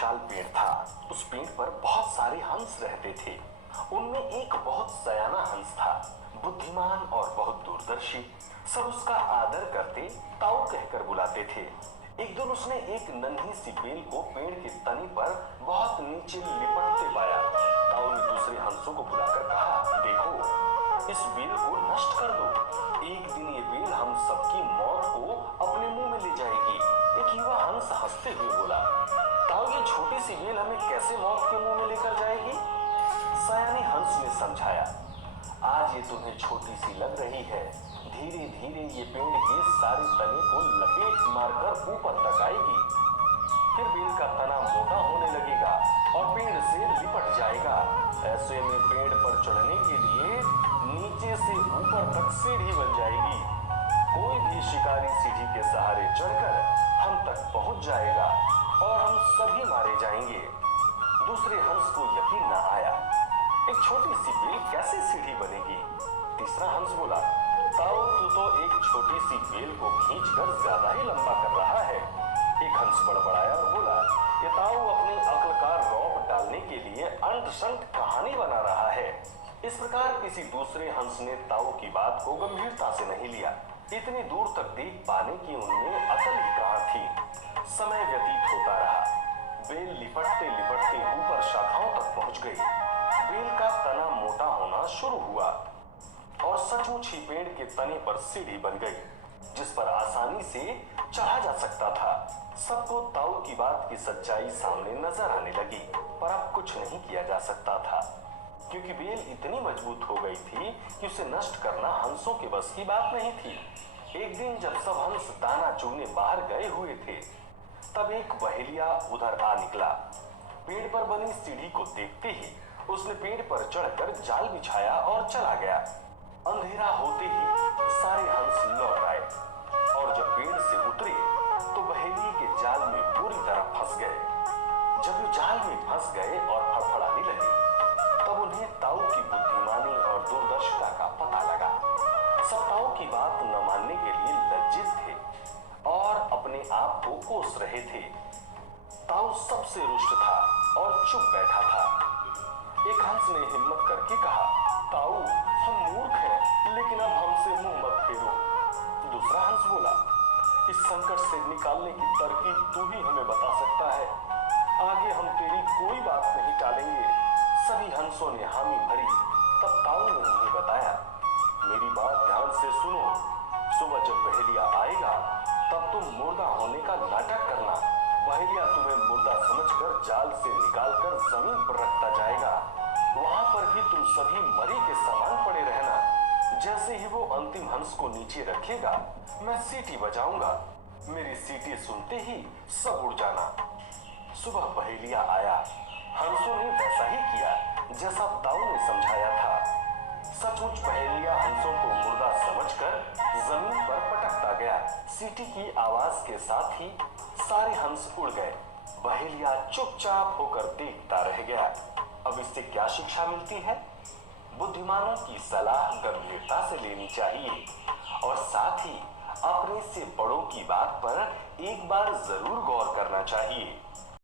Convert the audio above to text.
विशाल पेड़ था। उस पेड़ पर बहुत सारे हंस रहते थे। उनमें एक बहुत सयाना हंस था, बुद्धिमान और बहुत दूरदर्शी। सब उसका आदर करते, ताऊ कहकर बुलाते थे। एक दिन उसने एक नन्ही सी बेल को पेड़ के तने पर बहुत नीचे लिपटते पाया। ताऊ ने दूसरे हंसों को बुलाकर कहा, देखो, इस बेल को नष्ट कर दो। एक दिन ये बेल हम सबकी मौत को अपने मुंह में ले जाएगी। एक युवा हंस हंसते हुए बोला, ताऊ, ये छोटी सी बेल हमें कैसे मौत के मुंह में लेकर जाएगी? सयाने हंस ने समझाया, आज ये तुम्हें छोटी सी लग रही है, धीरे धीरे ये पेड़ के सारे तने को लपेट मारकर ऊपर तक आएगी। फिर बेल का तना मोटा होने लगेगा और पेड़ से लिपट जाएगा। ऐसे में पेड़ पर चढ़ने के लिए नीचे से ऊपर तक सीढ़ी बन जाएगी। कोई भी शिकारी सीढ़ी के सहारे चढ़कर हम तक पहुंच जाएगा और हम सभी मारे जाएंगे। दूसरे हंस को यकीन न आया, एक छोटी सी बेल कैसे सीढ़ी बनेगी? तीसरा हंस बोला, ताऊ, तू तो एक छोटी सी बेल को खींचकर ज्यादा ही लंबा कर रहा है। एक हंस बड़बड़ाया और बोला, ये ताऊ अपनी अक्ल का रौब डालने के लिए अंट शंट कहानी बना रहा है। इस प्रकार किसी दूसरे हंस ने ताऊ की बात को गंभीरता से नहीं लिया। इतनी दूर तक देख पाने की उनमें अकल ही कहाँ थी। समय व्यतीत होता रहा। बेल लिपटते लिपटते ऊपर शाखाओं तक पहुंच गई। बेल का तना मोटा होना शुरू हुआ और सचमुच ही पेड़ के तने पर सीढ़ी बन गई, जिस पर आसानी से चढ़ा जा सकता था। सबको ताऊ की बात की सच्चाई सामने नजर आने लगी, पर अब कुछ नहीं किया जा सकता था, क्योंकि बेल इतनी मजबूत हो गई थी कि उसे नष्ट करना हंसों के बस की बात नहीं थी। एक दिन जब सब हंस दाना चुगने बाहर गए हुए थे, तब एक बहेलिया उधर आ निकला। पेड़ पर बनी सीढ़ी को देखते ही उसने पेड़ पर चढ़कर जाल बिछाया और चला गया। अंधेरा होते ही सारे हंस लौट आए और जब पेड़ से उतरे तो बहेलिए के जाल में पूरी तरह फंस गए। जब वे जाल में फंस गए और फड़फड़ाने लगे, तब उन्हें ताऊ की बुद्धिमानी और दूरदर्शिता का पता लगा। सब ताऊ की बात न मानने के लिए लज्जित थे और अपने आप को कोस रहे थे। ताऊ सबसे रुष्ट था और चुप बैठा था। एक हंस ने हिम्मत करके कहा, ताऊ, हम मूर्ख हैं, लेकिन अब हमसे मुंह मत फेरो। दूसरा हंस बोला, इस संकट से निकालने की तरकीब तू ही हमें बता सकता है। आगे हम तेरी कोई बात नहीं टालेंगे। सभी हंसों ने हामी भरी। तब ताऊ ने उन्हें बताया, मेरी बात ध्यान से सुनो। सुबह जब बहेलिया आएगा तब तुम मुर्दा होने का नाटक करना। बहेलिया तुम्हें मुर्दा समझकर जाल से निकालकर जमीन पर रखता जाएगा। वहां पर भी तुम सभी मरे के समान पड़े रहना। जैसे ही वो अंतिम हंस को नीचे रखेगा, मैं सीटी बजाऊंगा। मेरी सीटी सुनते ही सब उड़ जाना। सुबह बहेलिया आया। हंसों ने वैसा ही किया जैसा ताऊ ने समझाया था। सचमुच बहेलिया हंसों को मुर्दा समझकर जमीन पर पटकता गया। सीटी की आवाज के साथ ही सारे हंस उड़ गए। बहेलिया चुपचाप होकर देखता रह गया। अब इससे क्या शिक्षा मिलती है? बुद्धिमानों की सलाह गंभीरता से लेनी चाहिए और साथ ही अपने से बड़ों की बात पर एक बार जरूर गौर करना चाहिए।